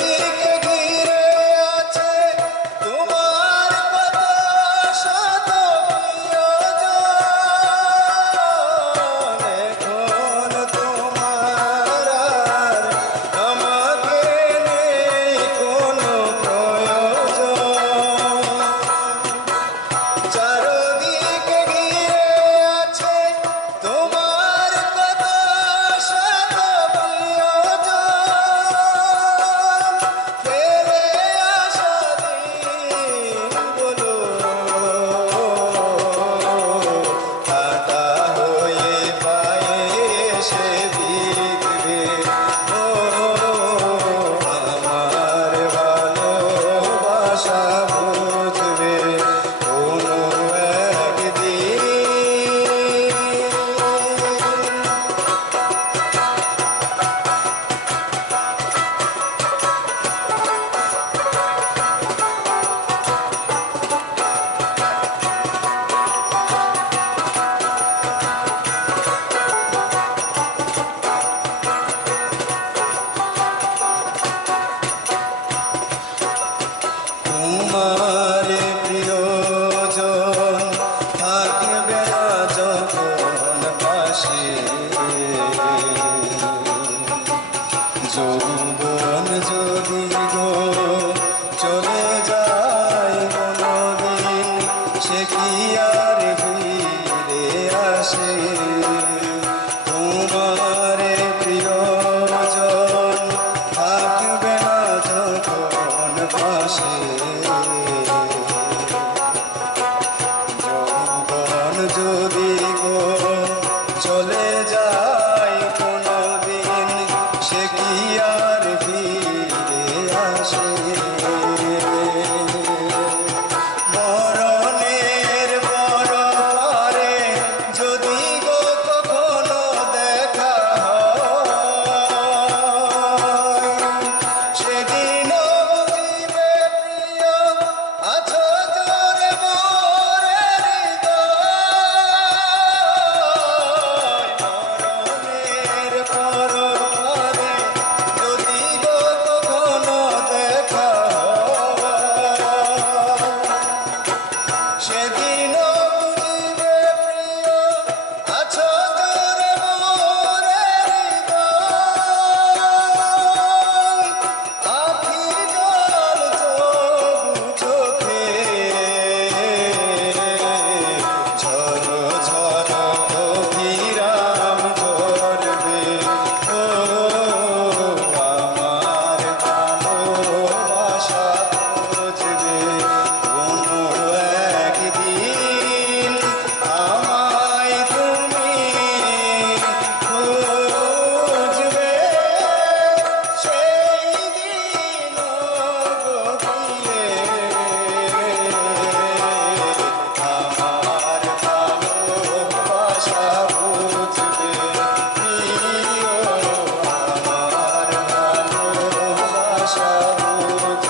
तेरे যৌবন যদি গো চলে যায় মনোদিন সে কি আর ফিরে আসে? তোমার প্রিয়জন থাকবে না যখন পাশে